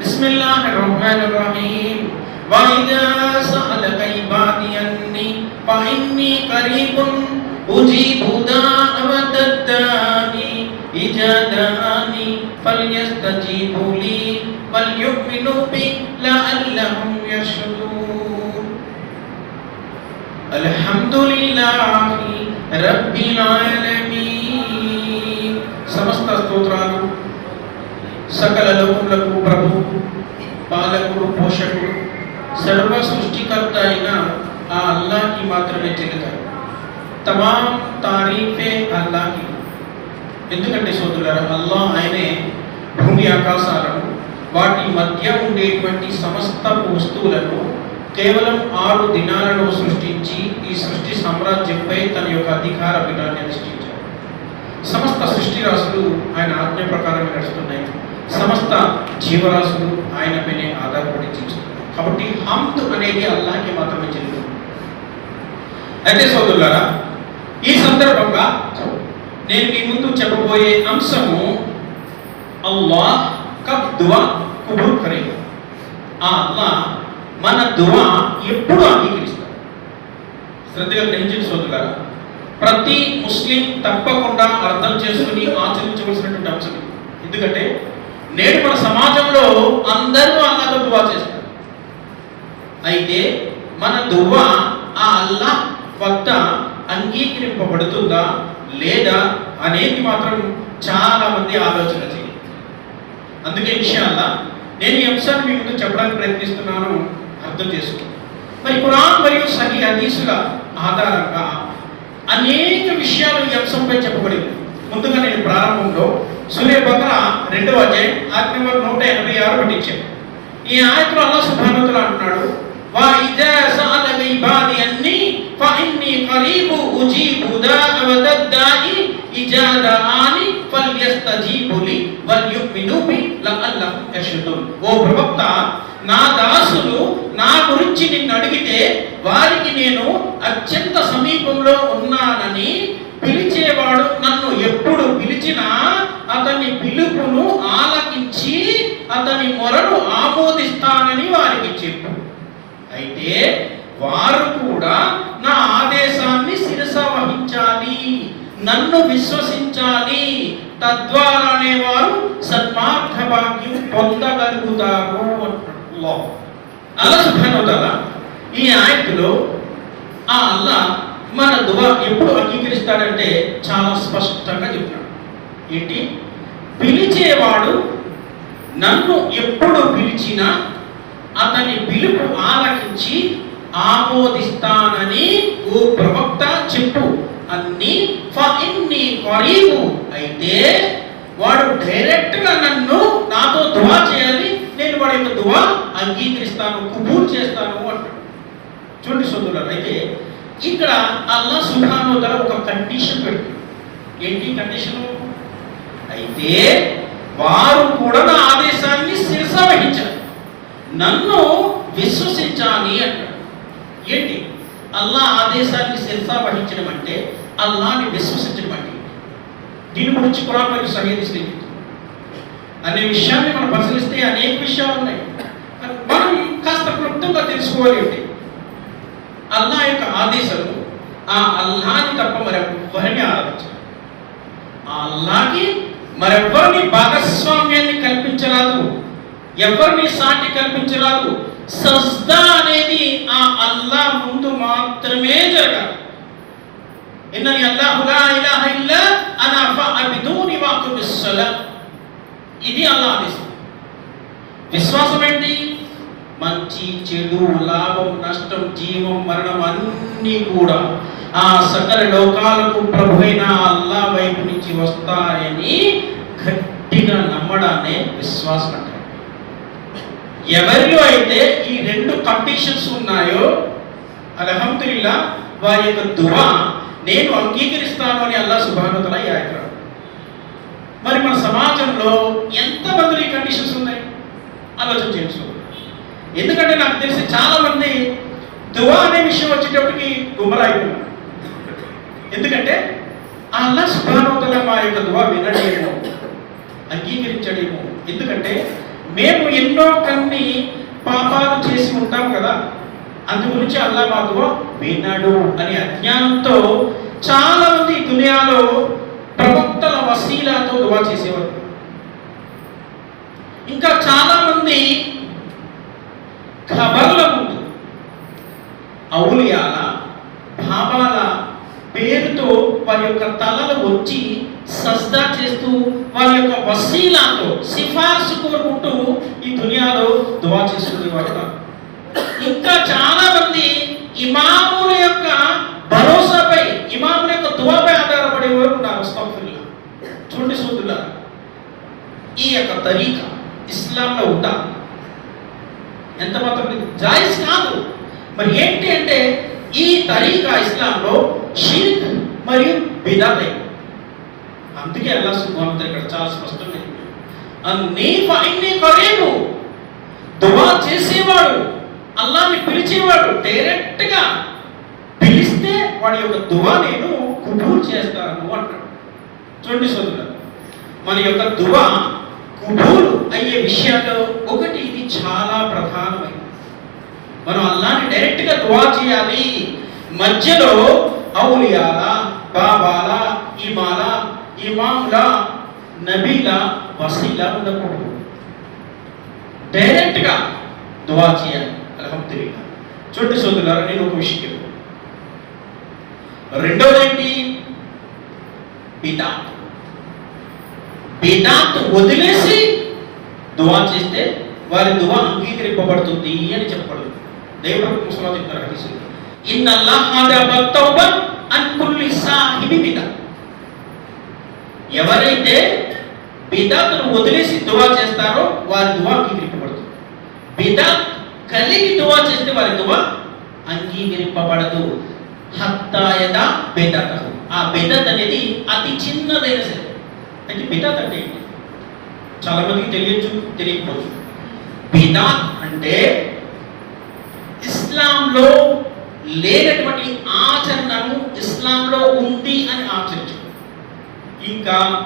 بسم الله الرحمن الرحيم وإذا سألك عبادي أني فإني قريب أجيب دعوة الداعي إذا دعاني فليستجيبوا لي وليؤمنوا بي لعلهم يرشدون الحمد لله رب العالمين సమస్త స్తోత్రాలు సకల లోకములకు ప్రభు పాలకుడు పోషకుడు సర్వ సృష్టికర్త అయిన ఆ అల్లాకి మాత్రమే చెల్లుతారు. తమాం తారీఫే అల్లాకి. ఎందుకంటే సోదరులారా అల్లా ఆయనే భూమి ఆకాశాలను వాటి మధ్య ఉండేటువంటి సమస్త వస్తువులను కేవలం ఆరు దినాలను సృష్టించి ఈ సృష్టి సామ్రాజ్యంపై తన యొక్క అధికార విధాన్ని అనుష్ఠించారు సమస్త సృష్టి రాశులు ఆయన ఆజ్ఞ ప్రకారం నడుస్తున్నాయి. సమస్త జీవరాశులు ఆయనపైనే ఆధారపడి జీవిస్తున్నాయి కాబట్టి హమ్ద్ అనేది అల్లాహకి మాత్రమే చెల్లుతుంది అయితే సోదరులారా ఈ సందర్భంగా నేను మీ ముందు చెప్పబోయే అంశము అల్లా కబ్ దువా కుబూర్ కరే. ఆ అల్లా మన దువా ఎప్పుడు అంగీకరిస్తాడు శ్రద్ధగా గ్రహించిన సోదరులారా. ప్రతి ముస్లిం తప్పకుండా అర్థం చేసుకుని ఆచరించవలసినటువంటి అంశం ఎందుకంటే నేడు మన సమాజంలో అందరూ అల్లాతో దువా చేస్తారు. అయితే మన దువ్వా ఆ అల్లా వద్ద అంగీకరింపబడుతుందా లేదా అనేది మాత్రం చాలా మంది ఆలోచన చేయాలి. అందుకే ఇన్షాల్లా నేను ఈ అంశాన్ని మీ ముందు చెప్పడానికి ప్రయత్నిస్తున్నాను. అర్థం చేసుకో మరి ఖురాన్ మరియు సహీ హదీసుల ఆధారంగా అనేక విషయాలు ఈ అంశంపై చెప్పబడింది. ముందుగా నేను ప్రారంభంలో సూర్య బకర రెండవ అధ్యాయం ఆజ్ఞ నెంబర్ నూట ఎనభై ఆరు పట్టించాను ఈ ఆయనలో అల్లా సుభానతులు అంటున్నాడు వా ఇదా సాల ఇబాది అన్ని ఫఇన్ని ఖరీబు ఉజీబు దావత దాయి ఇజా దఆని ఫల్యస్తజీబు లి వల్యుమిను బి లఅల్లహుం యర్షుదూన్ ఓ ప్రవక్త నా దాసులు నా గురించి నిన్ను అడిగితే వారికి నేను అత్యంత సమీపంలో ఉన్నానని పిలిచేవాడు నన్ను ఎప్పుడు పిలిచినా అతని పిలుపును ఆలకించి అతని మొరను ఆమోదిస్తానని వారికి చెప్పు. అయితే వారు కూడా నా ఆదేశాన్ని శిరస వహించాలి నన్ను విశ్వసించాలి తద్వారానే వారు సన్మార్థ భాగ్యం పొందగలుగుతారు అంటున్నాడు. అల్లా ఈ ఆయత్తులో ఆ అల్లా మన దువా ఎప్పుడు అంగీకరిస్తాడంటే చాలా స్పష్టంగా చెప్తున్నాడు. ఏంటి? పిలిచేవాడు నన్ను ఎప్పుడు పిలిచినా అతని పిలుపు ఆలకించి ఆమోదిస్తానని ఓ ప్రవక్త చెప్పు. అన్ని ఫిన్ని కరీబు అయితే వాడు డైరెక్ట్గా నన్ను నాతో దువా చేయాలి నేను వాడి యొక్క దువా అంగీకరిస్తాను కుబూల్ చేస్తాను అంటాడు. చూడండి సోదరులారా అయితే ఇక్కడ అల్లా సుభానోదర ఒక కండిషన్ పెట్టు ఏంటి కండిషన్? అయితే వారు కూడా నా ఆదేశాన్ని శిరస వహించారు. నన్ను విశ్వసించాలి అంటాడు. ఏంటి? అల్లా ఆదేశాన్ని శిరస వహించడం అంటే అల్లాని విశ్వసించడం అంటే దీని గురించి కూడా మరియు సహేది అనే విషయాన్ని మనం పరిశీలిస్తే అనేక విషయాలు ఉన్నాయి. మనం కాస్త క్లుప్తంగా తెలుసుకోవాలి ఏంటి అల్లా యొక్క ఆదేశాలు ఆ అల్లాని తప్ప మరెవ్వరిని ఆరాధించాలి ఆ అల్లాకి మరెవ్వరిని భాగస్వామ్యాన్ని కల్పించరాదు? ఎవరిని సాటి కల్పించరాదు? సజ్దా అనేది ఆ అల్లా ముందు మాత్రమే జరగాలి. ఇన్నని అల్లాహు లా ఇలాహ ఇల్లా అనా ఫఅబిదూని వాకుమిస్ ఇది అల్లా ఆదేశం. విశ్వాసం ఏంటి మంచి చెడు లాభం నష్టం జీవం మరణం అన్నీ కూడా ఆ సకల లోకాలకు ప్రభు అయిన అల్లా వైపు నుంచి వస్తాయని గట్టిగా నమ్మడాన్ని విశ్వాసం అంటారు. ఎవరిలో అయితే ఈ రెండు కండిషన్స్ ఉన్నాయో అలహమ్దుల్లా వారి యొక్క దువా నేను అంగీకరిస్తాను అని అల్లా సుభానుతల యాక్రాడు మరి మన సమాజంలో ఎంతమందిలో ఈ కండిషన్స్ ఉన్నాయి? ఆలోచన చేయించు ఎందుకంటే నాకు తెలిసి చాలా మంది దువా అనే విషయం వచ్చేటప్పటికి గుమ్మరాయిపోయినారు ఎందుకంటే అల్లా సుభానోతల మా యొక్క దువా వినడేమో అంగీకరించడేమో. ఎందుకంటే మేము ఎన్నో కన్ని పాపాలు చేసి ఉంటాం కదా అందు గురించి అల్లా మా దువా విన్నాడు అనే అజ్ఞానంతో చాలా మంది దునియాలో ప్రవక్తల వసీలాతో దువా చేసేవారు. ఇంకా చాలా మంది ఖబర్లకు ముందు ఔలియాల భావాల పేరుతో వారి యొక్క తలలు వచ్చి సజ్దా చేస్తూ వారి యొక్క వసీలాతో సిఫార్సు కోరుకుంటూ ఈ దునియాలో దువా చేసుకునేవారు ఉన్నారు. ఇంకా చాలా మంది ఇమాముల యొక్క భరోసాపై ఇమాముల యొక్క దువాపై ఆధారపడేవారు ఉన్నారు అస్తగ్ఫిరుల్లాహ్. చూడండి సోదరులా ఈ యొక్క తరీక ఇస్లాంలో ఉందా ఎంత జాయిస్ కాదు మరి ఏంటి అంటే ఈ తరీకా ఇస్లాంలో షిర్క్ మరియు బిదాలే అందుకే అల్లా సుబ్హానహు ఇక్కడ చాలా స్పష్టంగా అన్ని అన్నీ ఫైన్ని దువా చేసేవాడు అల్లాని పిలిచేవాడు డైరెక్ట్గా పిలిస్తే వాడి యొక్క దువా నేను కుబూల్ చేస్తాను అంటాడు. చూడండి సోదరు మన యొక్క దువా కుబూల్ అయ్యే విషయాల్లో ఒకటి ఇది చాలా ప్రధానమైనది. మనం అల్లాని డైరెక్ట్గా దువా చేయాలి. మధ్యలో ఔలియాల బాబాల ఇమాల ఇమాముల నబీల వసీల ఉండకూడదు. డైరెక్ట్గా దువా చేయాలి. అల్హమ్దులిల్లా. చూడండి సోదరులారా నేను ఒక విషయం చెప్తాను. రెండోది ఏంటి? బిదాత్. బిదాత్ వదిలేసి దువా చేస్తే వారి దువా అంగీకరింపబడుతుంది అని చెప్పబడుతుంది. దేవుడు ముసలా చెప్తారు హదీసులో ఇన్ అల్లాహ్ తౌబ అన్ కుల్లి సాహిబి బిద. ఎవరైతే బిదాత్ను వదిలేసి దువా చేస్తారో వారి దువా అంగీకరింపబడుతుంది. బిదాత్ కలిగి దువా చేస్తే వారి దువా అంగీకరింపబడదు. హత్తాయద బెదత ఆ బెదత్ అనేది అతి చిన్నదైన సరే. అంటే బిదాత్ అంటే ఏంటి? చాలా మందికి తెలియచ్చు తెలియకపోవచ్చు. బిదాత్ అంటే ఇస్లాంలో లేనటువంటి ఆచరణను ఇస్లాంలో ఉంది అని ఆచరించడం ఇంకా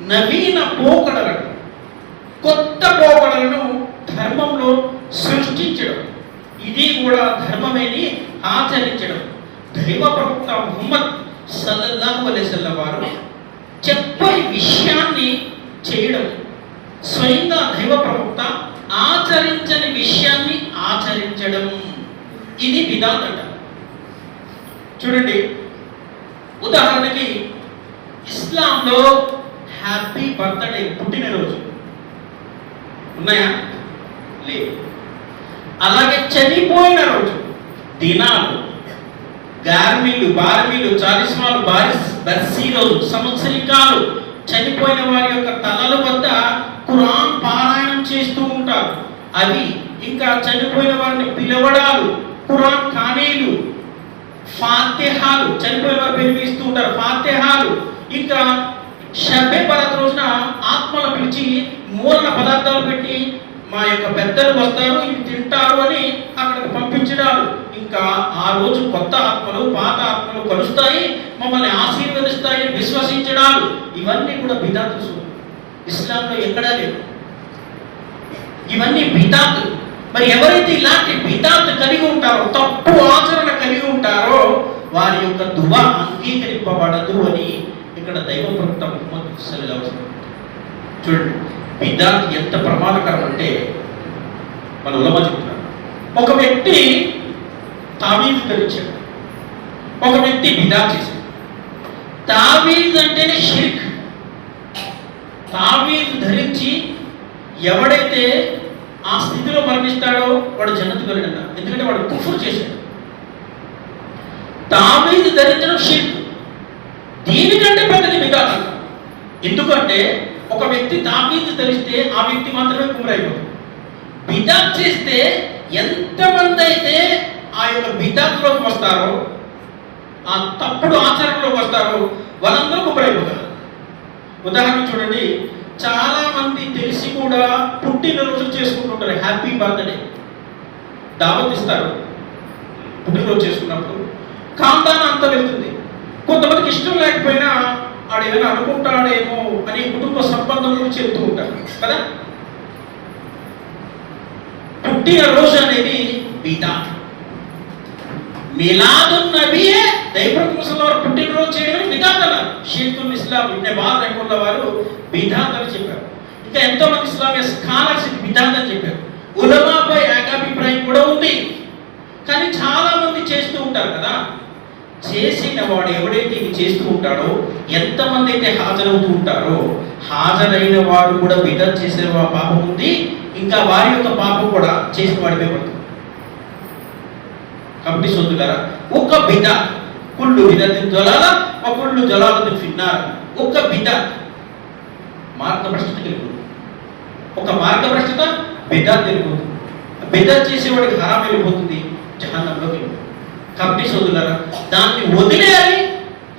నవీన పోకడలను కొత్త పోకడలను ధర్మంలో సృష్టించడం. ఇది కూడా ధర్మమేని ఆచరించడం. దైవ ప్రవక్త ముహమ్మద్ సల్లల్లాహు అలైహి వారు చెప్పని విషయాన్ని చేయడం. స్వయంగా దైవ ప్రవక్త ఆచరించని విషయాన్ని ఆచరించడం. ఇది విధానట. చూడండి ఉదాహరణకి ఇస్లాంలో హ్యాపీ బర్త్డే పుట్టినరోజు. ఉన్నాయా? లేదు అలాగే చనిపోయిన రోజు దినాలు గార్మీలు బార్మీలు చాలిస్మాలు బారిస్ బర్సీ రోజు సంవత్సరికాలు చనిపోయిన వారి యొక్క తలల వద్ద ఖురాన్ పారాయణం చేస్తూ ఉంటారు. అవి ఇంకా చనిపోయిన వారిని పిలవడాలు ఖురాన్ ఖానీలు ఫాతేహాలు చనిపోయిన వారు పిలిపిస్తూ ఉంటారు. ఫాతేహాలు. ఇంకా షబ్బే బరత్ రోజున ఆత్మలు పిలిచి మూలన పదార్థాలు పెట్టి మా యొక్క పెద్దలు వస్తారు ఇవి తింటారు అని అక్కడికి పంపించడాలు. ఇంకా ఆ రోజు కొత్త ఆత్మలు పాత ఆత్మలు కలుస్తాయి మమ్మల్ని ఆశీర్వదిస్తాయి విశ్వసించడాలు. ఇవన్నీ కూడా బిదాతు ఇస్లాంలో ఎక్కడా లేవు. ఇవన్నీ బిదాతు మరి ఎవరైతే ఇలాంటి బిదాతు కలిగి ఉంటారో తప్పు ఆచరణ కలిగి ఉంటారో వారి యొక్క దువ అంగీకరింపబడదు అని ఇక్కడ దైవ ప్రవక్త ముహమ్మద్ సల్లల్లాహు అలైహి వసల్లం చూడండి బిదాత్ ఎంత ప్రమాదకరం అంటే మన ఉలమ చెప్తున్నారు. ఒక వ్యక్తి తావీజ్ ధరించాడు ఒక వ్యక్తి బిదా చేశాడు. తావీజ్ అంటేనే షిర్క్. తావీజ్ ధరించి ఎవడైతే ఆ స్థితిలో మరణిస్తాడో వాడు జన్నతు వెళ్ళడంట ఎందుకంటే వాడు కుఫర్ చేశాడు. తావీజ్ ధరించడం షిర్క్. దీనికంటే పెద్దది బిదాత్ ఎందుకంటే ఒక వ్యక్తి తావీజ్ ధరిస్తే ఆ వ్యక్తి మాత్రమే కుమరైపోతుంది బిదాత్ చేస్తే ఎంతమంది అయితే ఆ యొక్క బిదాత్లోకి వస్తారో ఆ తప్పుడు ఆచరణలోకి వస్తారు. వాళ్ళందరూ కుమ్మరైపోతారు ఉదాహరణ చూడండి. చాలా మంది తెలిసి కూడా పుట్టినరోజు చేసుకుంటుంటారు. హ్యాపీ బర్త్డే దావత్ ఇస్తారు పుట్టినరోజు చేసుకున్నప్పుడు. కాంతాన అంత వెళ్తుంది. కొంతమందికి ఇష్టం లేకపోయినా ఆడు ఏదైనా అనుకుంటాడేమో అని కుటుంబ సంబంధంలో చెబుతూ చెప్తూ ఉంటారు. కదా? పుట్టినరోజు అనేది బీటా. మిలాదున్ నబీయే దైవప్రభు ముసలి వారు పుట్టినరోజు చేయడం బిదాత్ అన్నారు షేఖుల్ ఇస్లాం ఇబ్నే బాగా రహముల్లా వారు విధాతలు చెప్పారు. ఇంకా ఎంతో మంది ఇస్లామియ స్కాలర్షిప్ విధాతలు చెప్పారు. ఉలమాపై ఏకాభిప్రాయం కూడా ఉంది. కానీ చాలా మంది చేస్తూ ఉంటారు కదా. చేసిన వాడు ఎవడైతే ఇవి చేస్తూ ఉంటాడో ఎంతమంది అయితే హాజరవుతూ ఉంటారో హాజరైన వాడు కూడా బిదత్ చేసే వా- పాపం ఉంది. ఇంకా వారి యొక్క పాపం కూడా చేసిన వాడిపై పడుతుంది. కాబట్టి సొందులారా ఒక బిడ్డ కుళ్ళు బిదతి జ్వలాల ఒకళ్ళు కుళ్ళు జ్వలాలతో ఫిన్నారు ఒక బిడ్డ మార్గభ్రష్టత తెలుగు ఒక మార్గభ్రష్టత బిడ్డ తెలుగుతుంది బిడ్డ చేసేవాడికి హరాం వెళ్ళిపోతుంది జహానంలో వెళ్ళిపోతుంది కాబట్టి సోదరులారా దాన్ని వదిలేయాలి.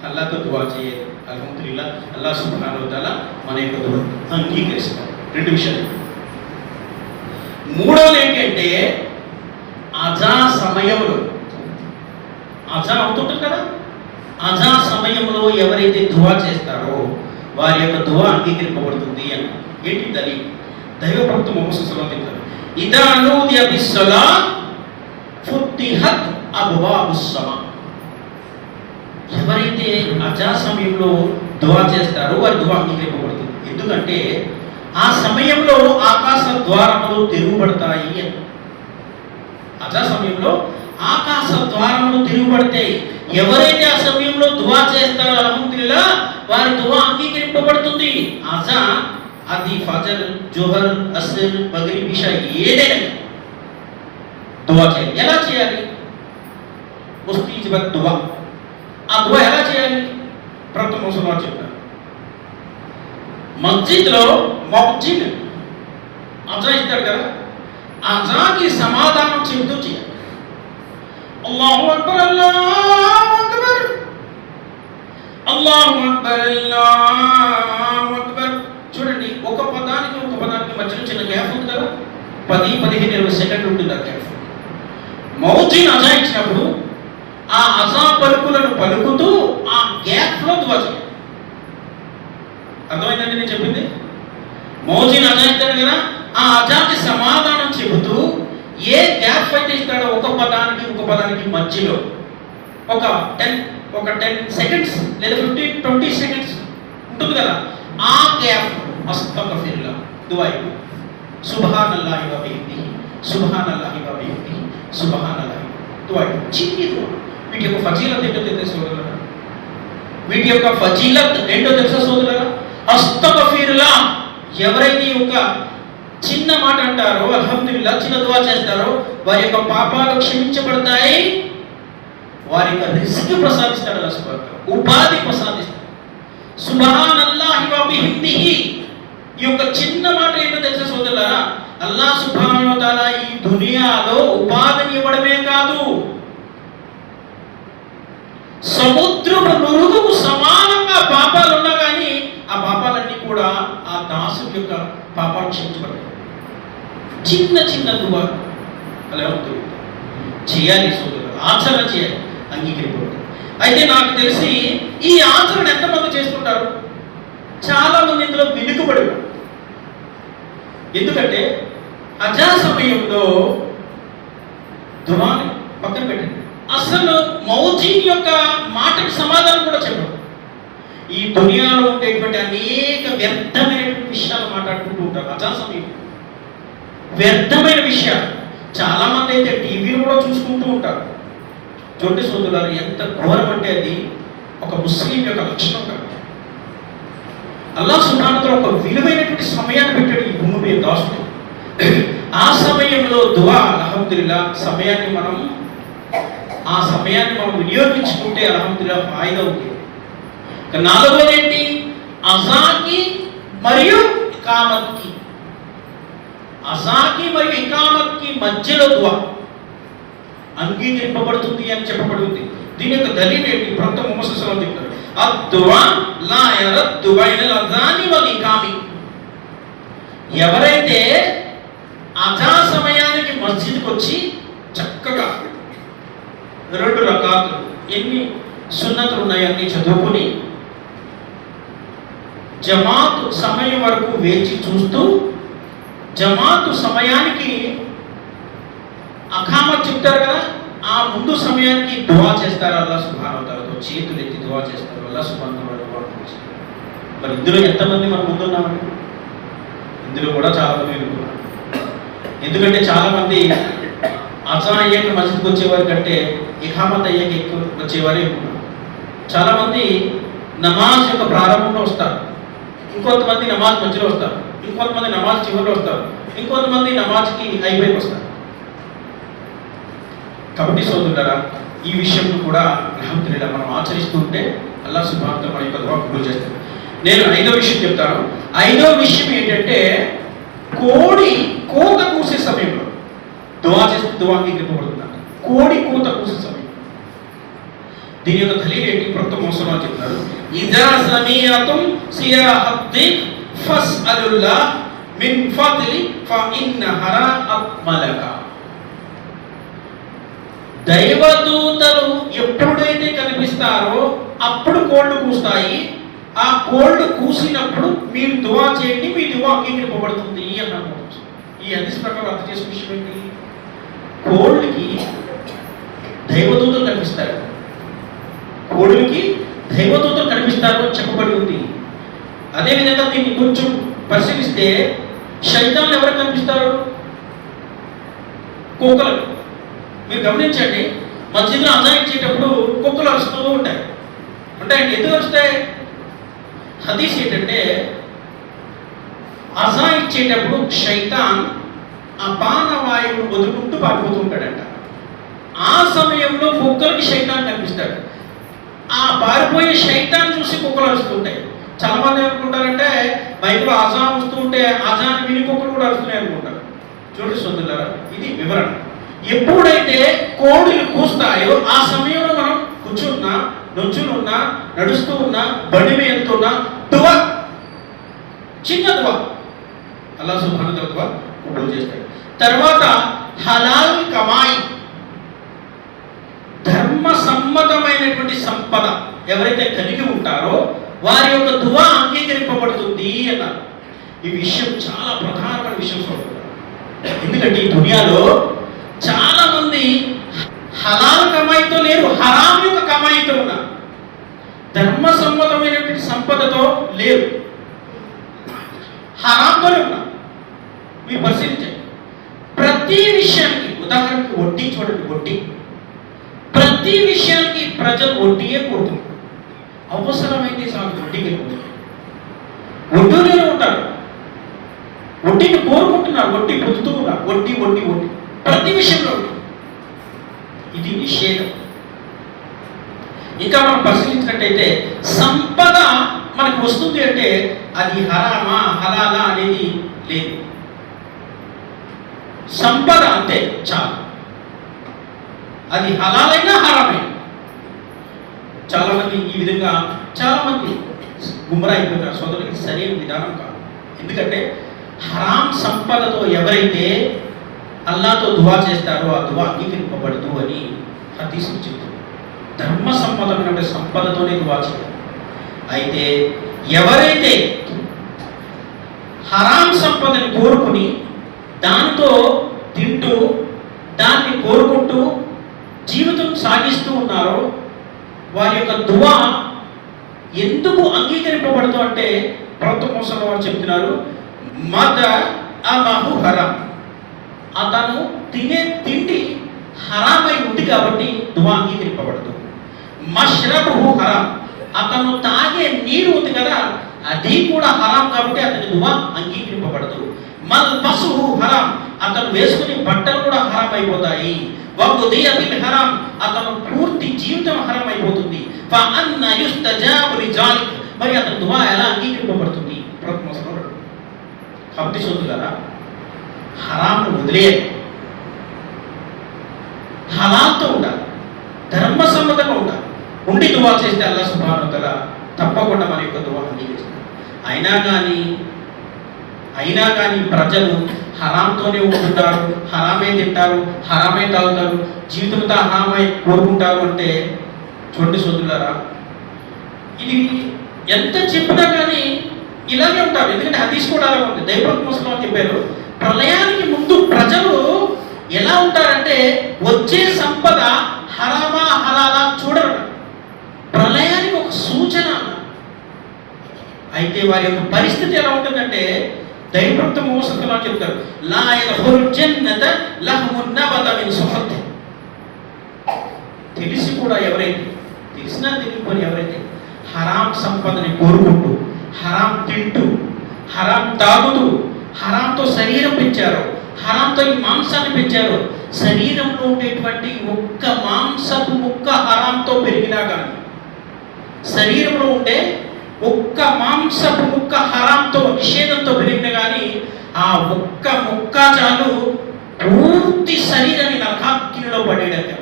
అల్లాతో దువా చేయాలి. అల్హమ్దుల్లా అల్లా సుబ్హానహు తాలా మన యొక్క దువా అంగీకరిస్తాం రెండు విషయాలు. మూడవది ఏంటంటే అజా సమయంలో అజా అవుతుంటారు కదా? అజా సమయంలో ఎవరైతే దువా చేస్తారో వారి యొక్క దువా అంగీకరింపబడుతుంది అని. ఏంటి దలి దైవ ప్రవక్త తింటారు సల్లం చెప్తారు ఫుత్తిహత్ అబ్వాబు ఎవరైతే అజా సమయంలో దువా చేస్తారో వారి దువా అంగీకరింపబడుతుంది. ఎందుకంటే ఆ సమయంలో ఆకాశ ద్వారములు తెరుగుపడతాయి అని. అజా సమయంలో ఆకాశ ద్వారములు తిరుగుబడతాయి ఎవరైతే ఆ సమయంలో దువా చేస్తారో అల్హమ్దుల్లా వారి దువా అంగీకరింపబడుతుంది. అజా అది ఫజర్ జోహర్ అసర్ బగరి విష ఏదైనా దువా చేయాలి. ఎలా చేయాలి? ముస్తీజబత్ దువా. ఆ దువా ఎలా చేయాలి? ప్రవక్త ముసల్మాన్ చెప్పారు మస్జిద్లో మస్జిద్ అజా ఇస్తాడు కదా అజాకి సమాధానం చెబుతూ చేయాలి. అల్లాహు అక్బర్ అల్లాహు అక్బర్ అల్లాహు అక్బర్ అల్లాహు అక్బర్ చూడండి ఒక పదానికి ఒక పదానికి మధ్యలో చిన్న గ్యాప్ ఉంది కదా? పది పదిహేను ఇరవై సెకండ్లు ఉంటుంది ఆ గ్యాప్ మౌతిని అజా ఇచ్చినప్పుడు ఆ అజా పలుకులను పలుకుతూ ఆ గ్యాప్లో దువా చేయాలి. అర్థమైందండి నేను చెప్పింది? మౌజిన్ అజా ఇస్తాడు కదా? ఆ అజాకి సమాధానం చెబుతూ ఏ గ్యాప్ అయితే ఇస్తాడో ఒక పదానికి ఒక పదానికి మధ్యలో ఒక టెన్ ఒక టెన్ సెకండ్స్ లేదా ఫిఫ్టీన్ ట్వంటీ సెకండ్స్ ఉంటుంది కదా. ఆ గ్యాప్ అస్తగఫిరుల్లా దువా అయిపోయింది సుబ్హాన్ అల్లాహి వ బిహమ్దిహి సుబ్హాన్ అల్లాహి వ బిహమ్దిహి సుబ్హాన్ అల్లాహి దువా అయిపోయింది. చిన్ని దువా వీటి యొక్క ఫజీలత్ ఏంటో తెలుసా సోదరులారా? వీటి యొక్క ఫజీలత్ ఏంటో తెలుసా సోదరులారా? అస్తగఫిరుల్లా ఎవరైతే ఈ యొక్క చిన్న మాట అంటారు అల్హమ్దుల్లా చిన్న దువా చేస్తారో. వారి యొక్క పాపాలు క్షమించబడతాయి. వారి యొక్క రిస్క్ ప్రసాదిస్తాడు అల్లాహ్ ఉపాధి ప్రసాదిస్తాడు. సుబ్హాన్ అల్లాహి ఈ యొక్క చిన్న మాట ఏంటో తెలుసా సోదరులారా? అల్లాహ్ సుబ్హానహు ఈ దునియాలో ఉపాధిని ఇవ్వడమే కాదు. సముద్రపు నురుగుకు సమానంగా పాపాలు ఉన్నా కానీ ఆ పాపాలన్నీ కూడా ఆ దాసు యొక్క పాపాలు క్షమించబడతాయి. చిన్న చిన్న దువా అలా ఉంటుంది చేయాలి సోదరులు ఆచరణ చేయాలి. అంగీకరింపబడతాయి అయితే నాకు తెలిసి ఈ ఆచరణ ఎంతమంది చేసుకుంటారు చాలా మంది ఇందులో వెనుకబడి ఎందుకంటే అజా సమయంలో దువాని పక్కన పెట్టండి. అసలు మౌజీన్ యొక్క మాటకు సమాధానం కూడా చెప్పడు ఈ దునియాలో ఉండేటువంటి అనేక వ్యర్థమైనటువంటి విషయాలు మాట్లాడుకుంటూ ఉంటారు అజా సమయంలో. వ్యర్థమైన విషయాలు. చాలామంది అయితే టీవీలు కూడా చూసుకుంటూ ఉంటారు. చూడండి సోదరులు ఎంత ఘోరం అంటే అది ఒక ముస్లిం యొక్క లక్షణం కాదు. అల్లా సుభానతో ఒక విలువైనటువంటి సమయాన్ని పెట్టాడు ఈ భూమి మీద దాసుడు. ఆ సమయంలో దువా అలహమ్దుల్లా సమయాన్ని మనం ఆ సమయాన్ని మనం వినియోగించుకుంటే అలహమ్దుల్లా ఫాయిదా ఉంది. ఇక నాలుగోది ఏంటి? అజాకి మరియు కామత్కి. అజాకి మరియు ఇకామత్కి మధ్యలో దువా అంగీకరింపబడుతుంది అని చెప్పబడుతుంది. దీని యొక్క దలీల్ ఏంటి? ప్రవక్త ముహమ్మద్ చెప్తారు అద్దువా లా యరద్దు బైనల్ అజాని వల్ ఇకామి. ఎవరైతే అజా సమయానికి మస్జిద్కి వచ్చి చక్కగా రెండు రకాలు ఎన్ని సున్నతులు ఉన్నాయని చదువుకుని జమాత్ సమయం వరకు వేచి చూస్తూ జమాతు సమయానికి అఖామత్ చెప్తారు కదా ఆ ముందు సమయానికి దువా చేస్తారు అల్లా సుభానవతాలతో చేతులు ఎత్తి దువా చేస్తారు అల్లా సుభానవతాలు మరి ఇందులో ఎంతమంది మనం ముందున్నామండి? ఇందులో కూడా చాలా మంది ఎందుకంటే చాలా మంది అజాన్ అయ్యాక మస్జిద్కి వచ్చేవారి కంటే ఇఖామత్ అయ్యాక ఎక్కువ వచ్చేవారే చాలా మంది నమాజ్ యొక్క ప్రారంభంలో వస్తారు. ఇంకొంతమంది నమాజ్ మధ్యలో వస్తారు. ఇంకొంతమంది నమాజ్ చివరిలో వస్తారు ఇంకొంతమంది నమాజ్కి అయిపోయి వస్తారు. కాబట్టి సోదరులరా ఈ విషయం కూడా అల్హమ్దులిల్లాహ్ మనం ఆచరిస్తూ ఉంటే అల్లా సుభాంతం మన యొక్క ద్వారా కబూల్ చేస్తాడు. నేను ఐదో విషయం చెప్తాను. ఐదో విషయం ఏంటంటే కోడి కోత కూసే సమయంలో దువా చేస్తే దువా అంగీకరింపబడుతుందంట కోడి కోత కూసే సమయం దీని యొక్క తల్లి ఏంటి ప్రొక్త మోసంలో చెప్తారు ఇదా సియాహద్ది ఫస్అలుల్లా మిన్ ఫద్లి ఫఇన్నహరా అత్మలక దైవదూతలు ఎప్పుడైతే కనిపిస్తారో అప్పుడు కోళ్ళు కూస్తాయి. ఆ కోళ్ళు కూసినప్పుడు మీరు దువా చేయండి మీ దువా అంగీకరింపబడుతుంది అన్నారు ఈ హదీస్ ప్రకారం అర్థం చేసిన విషయం ఏంటి? కోళ్ళకి దైవదూతలు కనిపిస్తారు. కోళ్ళకి దైవదూతలు కనిపిస్తారు చెప్పబడి ఉంది. అదేవిధంగా దీన్ని కొంచెం పరిశీలిస్తే శైతాన్లు ఎవరు కనిపిస్తారు? కుక్కలు. మీరు గమనించండి మధ్యలో అజాయించేటప్పుడు కుక్కలు అరుస్తూ ఉంటాయి. ఉంటాయండి. ఎందుకు వస్తాయి హదీస్ ఏంటంటే అజా ఇచ్చేటప్పుడు శైతాన్ అపాన వాయువును వదులుకుంటూ పారిపోతూ ఉంటాడంట. ఆ సమయంలో కుక్కలకి శైతాన్ కనిపిస్తాడు. ఆ పారిపోయే శైతాన్ చూసి కుక్కలు అరుస్తుంటాయి చాలా మంది అనుకుంటారంటే బైబిల్ అజాన్ వస్తూ ఉంటే అజాన్ విని కూడా వస్తున్నాయి అనుకుంటారు. చూడండి సోదరులారా ఇది వివరణ. ఎప్పుడైతే కోడులు కూస్తాయో ఆ సమయంలో మనం కూర్చున్నా నుంచునున్నా నడుస్తూ ఉన్నా బండి మీద వెళ్తున్నా దువ చిన్న దువ అల్లా సుబ్హాన దువ కబూల్ చేస్తాడు తర్వాత హలాల్ కమాయి ధర్మ సమ్మతమైనటువంటి సంపద ఎవరైతే కలిగి ఉంటారో వారి యొక్క దువా అంగీకరింపబడుతుంది అన్నారు. ఈ విషయం చాలా ప్రధానమైన విషయం ఎందుకంటే ఈ దునియాలో చాలా మంది హలాల్ కమాయితో లేరు హరాం యొక్క కమాయితో ఉన్నారు. ధర్మ సమ్మతమైనటువంటి సంపదతో లేరు. హరాంతోనే ఉన్నారు. మీరు పరిశీలించండి. ప్రతి విషయానికి ఉదాహరణకి వడ్డీ చూడండి వడ్డీ. ప్రతి విషయానికి ప్రజలు వడ్డీయే కోరుతున్నారు అవసరమైతే చాలు వడ్డీకి వెళ్ళిపోతున్నారు వడ్డీలోనే ఉంటారు వడ్డీని కోరుకుంటున్నారు వడ్డీ పొందుతూ ఉన్నారు వడ్డీ వడ్డీ వడ్డీ. ప్రతి విషయంలో ఇది నిషేధం ఇంకా మనం పరిశీలించినట్టయితే సంపద మనకు వస్తుంది అంటే అది హరామా హలాలా అనేది లేదు. సంపద అంతే చాలు. అది హలాలైనా హరామైనా చాలా మంది ఈ విధంగా చాలా మంది గుమ్మరా అయిపోతారు సోదరులకి సరైన విధానం కాదు. ఎందుకంటే హరాం సంపదతో ఎవరైతే అల్లాతో దువా చేస్తారో ఆ దువా అంగీకరింపబడదు అని హదీసులు చెప్తుంది ధర్మ సంపదమైన సంపదతోనే దువా చేయాలి. అయితే ఎవరైతే హరాం సంపదని కోరుకుని దాంతో తింటూ దాన్ని కోరుకుంటూ జీవితం సాగిస్తూ ఉన్నారో వారి యొక్క దువా ఎందుకు అంగీకరింపబడదు అంటే ప్రవక్త మోసంలో వారు చెప్తున్నారు మద అమహు హరం. అతను తినే తిండి హరామై ఉంది కాబట్టి దువా అంగీకరింపబడదు. మష్రబుహు హరాం. అతను తాగే నీరు ఉంది కదా అది కూడా హరాం కాబట్టి అతని దువా అంగీకరింపబడదు. మల్ పశువు హరాం. అతను వేసుకునే బట్టలు కూడా హరాం అయిపోతాయి వకుదియ హరాం అతను పూర్తి జీవితం హరాం అయిపోతుంది ఫ అన్న యుస్తజాబు లిజాలిక్ మరి అతని దువా ఎలా అంగీకరింపబడుతుంది? ప్రవక్త మోసంలో కాబట్టి సోదరులారా హరాంను వదిలేయాలి హలాల్తో ఉండాలి. ధర్మ సమ్మతంగా ఉండాలి. ఉండి దువా చేస్తే అల్లా సుభానుతల తప్పకుండా మన యొక్క దువా అంగీకరిస్తారు అయినా కానీ అయినా కానీ ప్రజలు హరామ్తోనే ఉంటుంటారు హరామే తింటారు హరామే తాగుతారు జీవితంతో హరామై కోరుకుంటారు అంటే చూడండి సోదరులారా ఇది ఎంత చెప్పినా కానీ ఇలాగే ఉంటారు. ఎందుకంటే అది కూడా అలా ఉంది. దైవక్ ముస్లిం చెప్పారు. ప్రళయానికి ముందు ప్రజలు ఎలా ఉంటారంటే వచ్చే సంపద హరామా హలాలా చూడరు ప్రళయానికి ఒక సూచన అయితే వారి యొక్క పరిస్థితి ఎలా ఉంటుందంటే దైవభక్త మోసకులు చెప్తారు. లా యదఖులు జన్నత లహము నబత మిన్ సుహత్ తెలిసి కూడా ఎవరైతే తెలిసినా తెలియకపోయిన ఎవరైతే హరాం సంపదని కోరుకుంటూ హరాం తింటూ హరాం తాగుతూ హరాంతో శరీరం పెంచారు హరాంతో ఈ మాంసాన్ని పెంచారు శరీరంలో ఉండేటువంటి ఒక్క మాంసపు ముక్క హరాంతో పెరిగినా కానీ శరీరంలో ఉండే ఒక్క మాంసపు ముక్క హరాంతో నిషేధంతో పెరిగిన కానీ ఆ ఒక్క ముక్క చాలు పూర్తి శరీరాన్ని నరకాగ్నిలో పడేయడం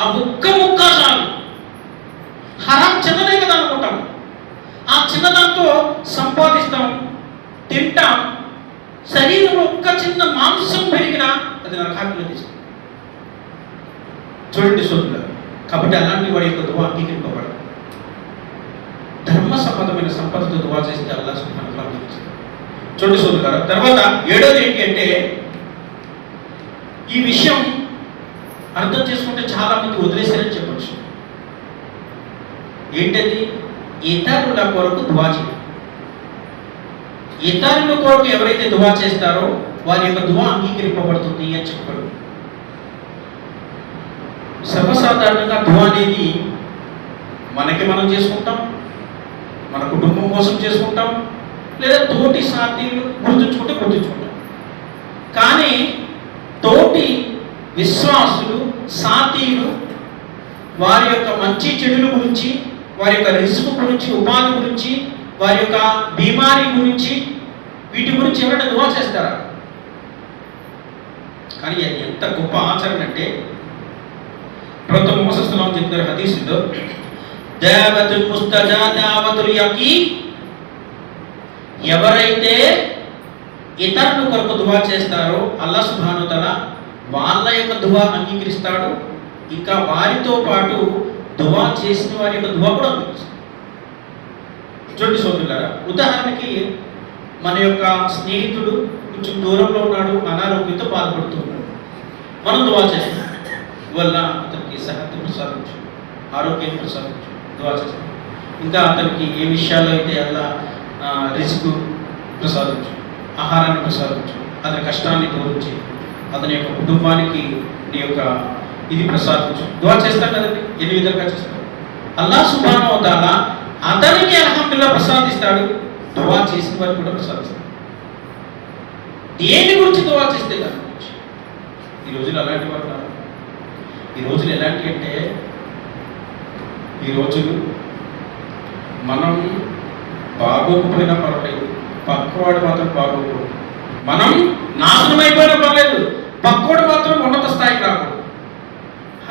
ఆ ఒక్క ముక్క చాలు. హరాం చిన్నదే కదా అనుకుంటాం. ఆ చిన్నదాంతో సంపాదిస్తాం తింటాం. శరీరం ఒక్క చిన్న మాంసం పెరిగినా అది నరకాగ్నిలో తీసుకుంటాం చూడండి సోదరులు కాబట్టి అలాంటి వాడి యొక్క దువా అంగీకరింపబడదు. ధర్మ సంబంధమైన సంపదతో దువా చేస్తే అల్లా చూడండి సోదరు తర్వాత ఏడోది ఏంటి అంటే ఈ విషయం అర్థం చేసుకుంటే చాలా మంది వదిలేశారని చెప్పొచ్చు. ఏంటది? ఇతరుల కొరకు దువా చేయడం ఇతరుల కొరకు ఎవరైతే దువా చేస్తారో వారి యొక్క దువా అంగీకరింపబడుతుంది అని చెప్పారు సర్వసాధారణంగా దువా అనేది మనకి మనం చేసుకుంటాం మన కుటుంబం కోసం చేసుకుంటాం లేదా తోటి సాధ్యులు గుర్తుంచుకుంటే గుర్తుంచుకుంటాం. కానీ తోటి విశ్వాసులు సాతీయులు వారి యొక్క మంచి చెడుల గురించి వారి యొక్క రిస్క్ గురించి ఉపాధి గురించి వారి యొక్క బీమారీ గురించి వీటి గురించి ఎవరైనా దువా చేస్తారా? కానీ అది ఎంత గొప్ప ఆచరణ అంటే ప్రతి మోసస్తున్నాం చెప్తారు హదీసులో దేవతుల్ ముస్తజా దావతుల్ యకి ఎవరైతే ఇతరుల కొరకు దువా చేస్తారో అల్లా సుబ్హాను తన వాళ్ళ యొక్క దువా అంగీకరిస్తాడు. ఇంకా వారితో పాటు దువా చేసిన వారి యొక్క దువా కూడా అంగీకరిస్తాడు. చూడండి సోదరులారా ఉదాహరణకి మన యొక్క స్నేహితుడు కొంచెం దూరంలో ఉన్నాడు అనారోగ్యంతో బాధపడుతున్నాడు మనం దువా చేస్తాం వల్ల అతనికి సహత్తి ప్రసాదించు ఆరోగ్యం ప్రసాదించు దువా ఇంకా అతనికి ఏ విషయాల్లో అయితే అలా రిస్క్ ప్రసాదించు ఆహారాన్ని ప్రసాదించు అతని కష్టాన్ని తోరించి అతని యొక్క కుటుంబానికి నీ యొక్క ఇది ప్రసాదించు. దువా చేస్తాడు కదండి ఎన్ని విధాలుగా చేస్తాడు అల్లా సుబాన్ అవుతాలా అతనికి అల్హమ్దుల్లా ప్రసాదిస్తాడు దువా చేసిన వారు కూడా ప్రసాదిస్తాడు. దేని గురించి దువా చేస్తే దాని గురించి? ఈ రోజులు అలాంటి వారు కాదు. ఈ రోజులు ఎలాంటి అంటే ఈ రోజులు మనం బాగోకపోయినా పర్వాలేదు పక్కవాడు మాత్రం బాగోకూడదు మనం నాశనం అయిపోయినా పర్లేదు పక్కోడు మాత్రం ఉన్నత స్థాయికి రాకూడదు.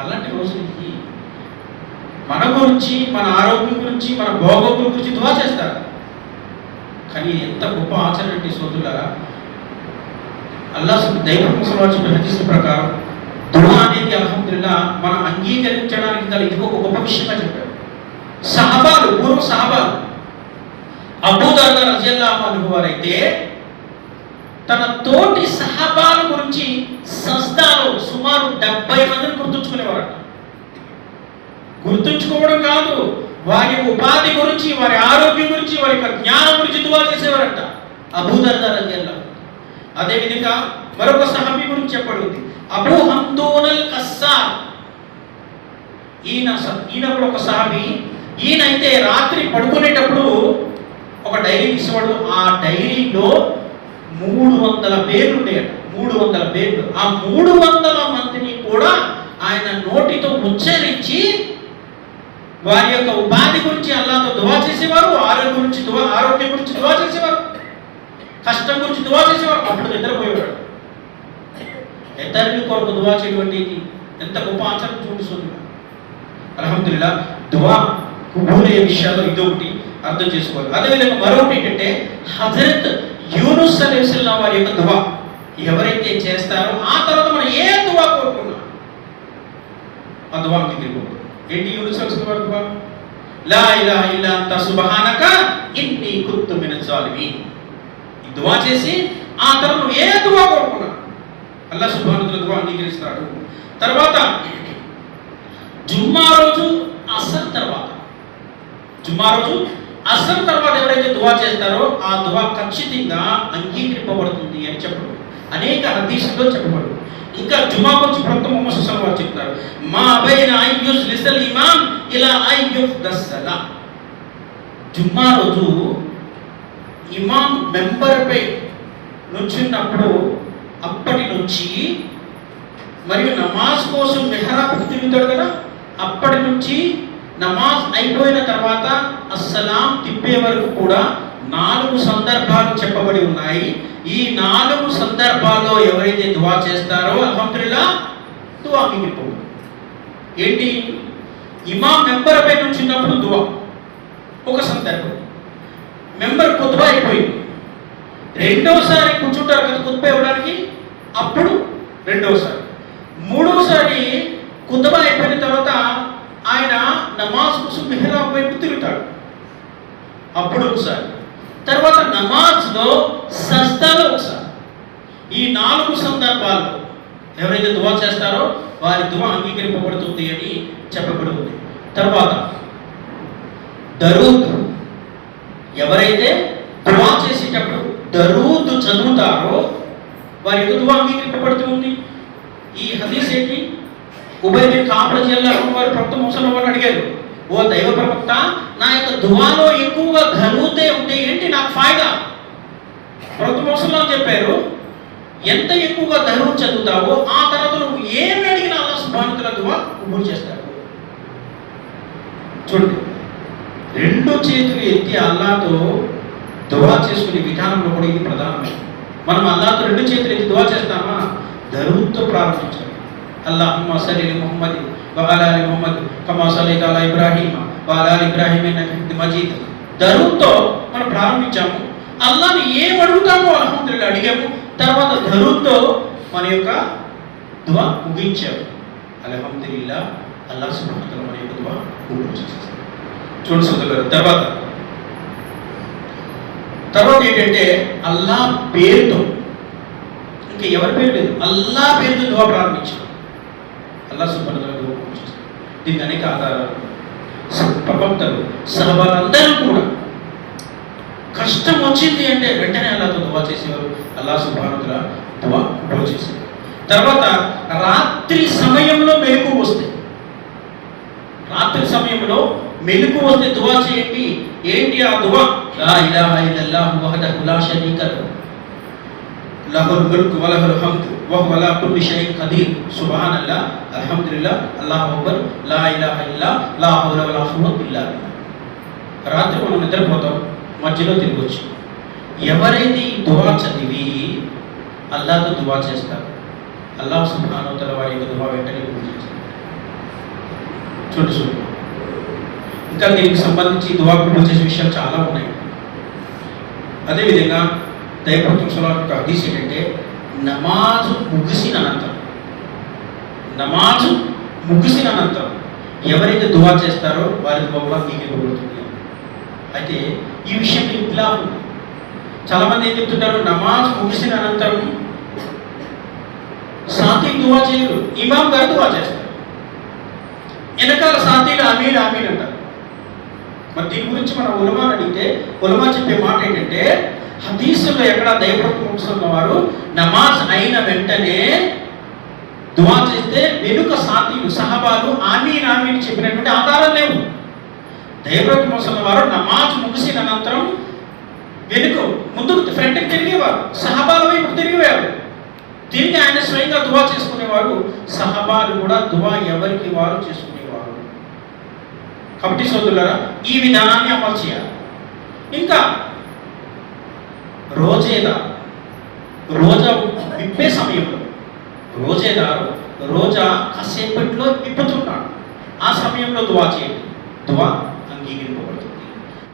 అలాంటి రోజులకి మన గురించి మన ఆరోగ్యం గురించి మన భోగోగుల గురించి దువా చేస్తారు. కానీ ఎంత గొప్ప ఆచరణ అంటే సోదరులారా. అల్లా దైవ చెప్పిన హదీస్ ప్రకారం దువా అనేది అల్హమ్దుల్లా మనం అంగీకరించడానికి గల ఇది ఒక గొప్ప విషయంగా చెప్పారు సహబాలు పూర్వ సహబాలు. అబూదర్గా రజల్లాహు వారైతే తన తోటి సహబాల గురించి సంస్థలో సుమారు డెబ్బై మందిని గుర్తుంచుకునేవారట. గుర్తుంచుకోవడం కాదు వారి ఉపాధి గురించి వారి ఆరోగ్యం గురించి వారి యొక్క జ్ఞానం గురించి దువా చేసేవారట అబూదర్గా రజల్లాహు అదేవిధంగా మరొక సహాబీ గురించి చెప్పబడింది. అబూ హందోనల్ కస్సా ఈయన ఈయన కూడా ఒక సహబీ ఈయన అయితే రాత్రి పడుకునేటప్పుడు ఒక డైరీ ఇచ్చేవాడు ఆ డైరీలో మూడు వందల పేర్లు ఉండేట మూడు వందల పేర్లు. ఆ మూడు వందల మందిని కూడా ఆయన నోటితో ఉచ్చరించి వారి యొక్క ఉపాధి గురించి అల్లాతో దువా చేసేవారు ఆరోగ్యం గురించి దువా ఆరోగ్యం గురించి దువా చేసేవారు కష్టం గురించి దువా చేసేవారు. అప్పుడు నిద్రపోయేవాడు. ఇతరుల కొరకు దువా చేయటువంటి ఇది ఎంత గొప్ప ఆచరణ చూపిస్తుంది? అలహదుల్లా దువా కుబూలయ్యే విషయాలు ఇదొకటి అర్థం చేసుకోవాలి. అదేవిధంగా మరొకటి ఏంటంటే హజరత్ యూనుస్ అలైహిస్సలాం వారి యొక్క దువా ఎవరైతే చేస్తారో ఆ తర్వాత మనం ఏ దువా కోరుకున్నాం ఆ దువా అంగీకరింపబడు ఏంటి యూనుస్ అలైహిస్సలాం వారి దువా? లా ఇలాహ ఇల్లా అంత సుబ్హానక ఇన్ని కుత్తు మిన జాలిమీన్ ఈ దువా చేసి ఆ తర్వాత ఏ దువా కోరుకున్నా? అల్లా సుభానుతుల దువా అంగీకరిస్తాడు. తర్వాత జుమ్మా రోజు అసలు తర్వాత. జుమ్మా రోజు అసర్ తర్వాత ఎవరైతే దువా చేస్తారో ఆ దువా ఖచ్చితంగా అంగీకరింపబడుతుంది అని చెప్పడం అనేక హదీసుల్లో చెప్పబడు ఇంకా జుమా గురించి ప్రవక్త ముహమ్మద్ వారు చెప్తారు. మా బైన అయ్యుస్ లిసల్ ఇమామ్ ఇలా అయ్యుఫ్ దస్సలా జుమ్మా రోజు ఇమాం మెంబర్పై నుంచున్నప్పుడు అప్పటి నుంచి మరియు నమాజ్ కోసం మెహరా తిరుగుతాడు కదా అప్పటి నుంచి నమాజ్ అయిపోయిన తర్వాత అస్సలాం తిప్పే వరకు కూడా నాలుగు సందర్భాలు చెప్పబడి ఉన్నాయి. ఈ నాలుగు సందర్భాల్లో ఎవరైతే దువా చేస్తారో అల్హమ్దుల్లా దువా మిగిలిపో ఏంటి? ఇమా మెంబర్ పై నుంచిన్నప్పుడు దువా. ఒక సందర్భం. మెంబర్ కుతుబా అయిపోయింది. రెండోసారి కూర్చుంటారు కదా కుతుబా ఇవ్వడానికి అప్పుడు రెండోసారి. మూడోసారి కుతుబా అయిపోయిన తర్వాత ఆయన నమాజ్ కోసం మెహరాబ్ వైపు తిరుగుతాడు. అప్పుడు ఒకసారి. తర్వాత నమాజ్లో సస్తాలో ఒకసారి. ఈ నాలుగు సందర్భాల్లో ఎవరైతే దువా చేస్తారో వారి దువా అంగీకరింపబడుతుంది అని చెప్పబడుతుంది. తర్వాత దరూద్ ఎవరైతే దువా చేసేటప్పుడు దరూద్ చదువుతారో వారి యొక్క దువా అంగీకరింపబడుతుంది ఈ హదీస్ ఏంటి? ఉభయ కాపుల జిల్లా వారు ప్రవక్త ముసలి వారు అడిగారు ఓ దైవ ప్రవక్త నా యొక్క దువాలో ఎక్కువగా ధరువుతే ఉంటే ఏంటి నాకు ఫాయిదా? ప్రవక్త ముసలిలో చెప్పారు ఎంత ఎక్కువగా ధనువు చదువుతావో ఆ తర్వాత నువ్వు ఏమి అడిగినా అలా సుభానుతుల దువా కబూల్ చేస్తాడు. చూడండి రెండు చేతులు ఎత్తి అల్లాతో దువా చేసుకునే విధానంలో కూడా ఇది ప్రధానమే మనం అల్లాతో రెండు చేతులు ఎత్తి దువా చేస్తామా? ధనువుతో ప్రారంభించాలి. اللهم صل لمحمد وعلى ال محمد كما صليت على ابراهيم وعلى ال ابراهيم انك حميد مجيد దరువుతో మనం ప్రారంభించాము. అల్లాని ఏం అడుగుతామో అల్హమ్దుల్లా అడిగాము. తర్వాత దరువుతో మన యొక్క దువా ముగించాము. అల్హమ్దుల్లా అల్లా సుబ్రహ్మతలు మన యొక్క దువా కబూల్ చూడండి సోదరులారా తర్వాత తర్వాత ఏంటంటే అల్లా పేరుతో ఇంకా ఎవరి పేరు లేదు. అల్లా పేరుతో దువా ప్రారంభించాం. అల్లా సుబ్హానహు దీనికి అనేక ఆధారాలు ప్రవక్తలు కూడా కష్టం వచ్చింది అంటే వెంటనే అల్లాతో దువా చేసేవారు. అల్లా సుబ్హానహు దువా కబూల్ చేసేవారు. తర్వాత రాత్రి సమయంలో మెలకు వస్తే రాత్రి సమయంలో మెలకు వస్తే దువా చేయండి. ఏంటి ఆ దువా? లా ఇలాహ ఇల్లల్లాహు వహదహు లా షరీక లహుల్ ముల్క్ వలహుల్ లహుల్ హమ్ద్ వ హువ అలా కుల్లి షైఇన్ ఖదీర్ సుబ్హానల్లాహ్ అల్హమ్దులిల్లాహ్ అల్లాహు అక్బర్ లా ఇలాహ ఇల్లా లా حول ولا ఖువత ఇల్లా بالله. రాత్రి మనం నిద్రపోతాం. మధ్యలో తిరగొచ్చు. ఎవరైతే ఈ దువా చదివి అల్లాతో దువా చేస్తారు. అల్లాహ్ సుబ్హానహు తఆలా వారి యొక్క దువా వెంటనే కబూల్ చూడు చూడు. ఇంకా దీనికి సంబంధించి దువా కబూల్ చేసే విషయాలు చాలా ఉన్నాయి. అదేవిధంగా దైవభక్తం సలా యొక్క హదీస్ ఏంటంటే నమాజు ముగిసిన అనంతరం. నమాజు ముగిసిన అనంతరం ఎవరైతే దువా చేస్తారో వారి దువా మిగిలిపోతుంది అయితే ఈ విషయం ఇట్లా చాలామంది ఏం చెప్తుంటారు? నమాజ్ ముగిసిన అనంతరం సాతి దువా చేయరు. ఇమాం గారు దువా చేస్తారు. వెనకాల సాతీలు అమీన్ అమీన్ అంటారు. మరి దీని గురించి మన ఉలమాని అడిగితే ఉలమా చెప్పే మాట ఏంటంటే హదీసులో ఎక్కడ దైవభక్తి ముగిస్తున్న వారు నమాజ్ అయిన వెంటనే దువా చేస్తే వెనుక సాతీలు సహబాలు ఆమీ ఆమీన్ చెప్పినటువంటి ఆధారం లేవు. దైవభక్తి ముగిస్తున్న వారు నమాజ్ ముగిసిన అనంతరం వెనుక ముందుకు ఫ్రంట్కి తిరిగేవారు సహబాల వైపు తిరిగివారు. తిరిగి ఆయన స్వయంగా దువా చేసుకునేవారు సహబాలు కూడా దువా ఎవరికి వారు చేసుకునేవారు. కాబట్టి సోదరులరా ఈ విధానాన్ని అమలు చేయాలి. ఇంకా రోజేదారు రోజా విప్పే సమయంలో. రోజేదారు రోజా కాసేపట్లో విప్పుతున్నాడు ఆ సమయంలో దువా చేయండి దువా అంగీకరింపబడుతుంది.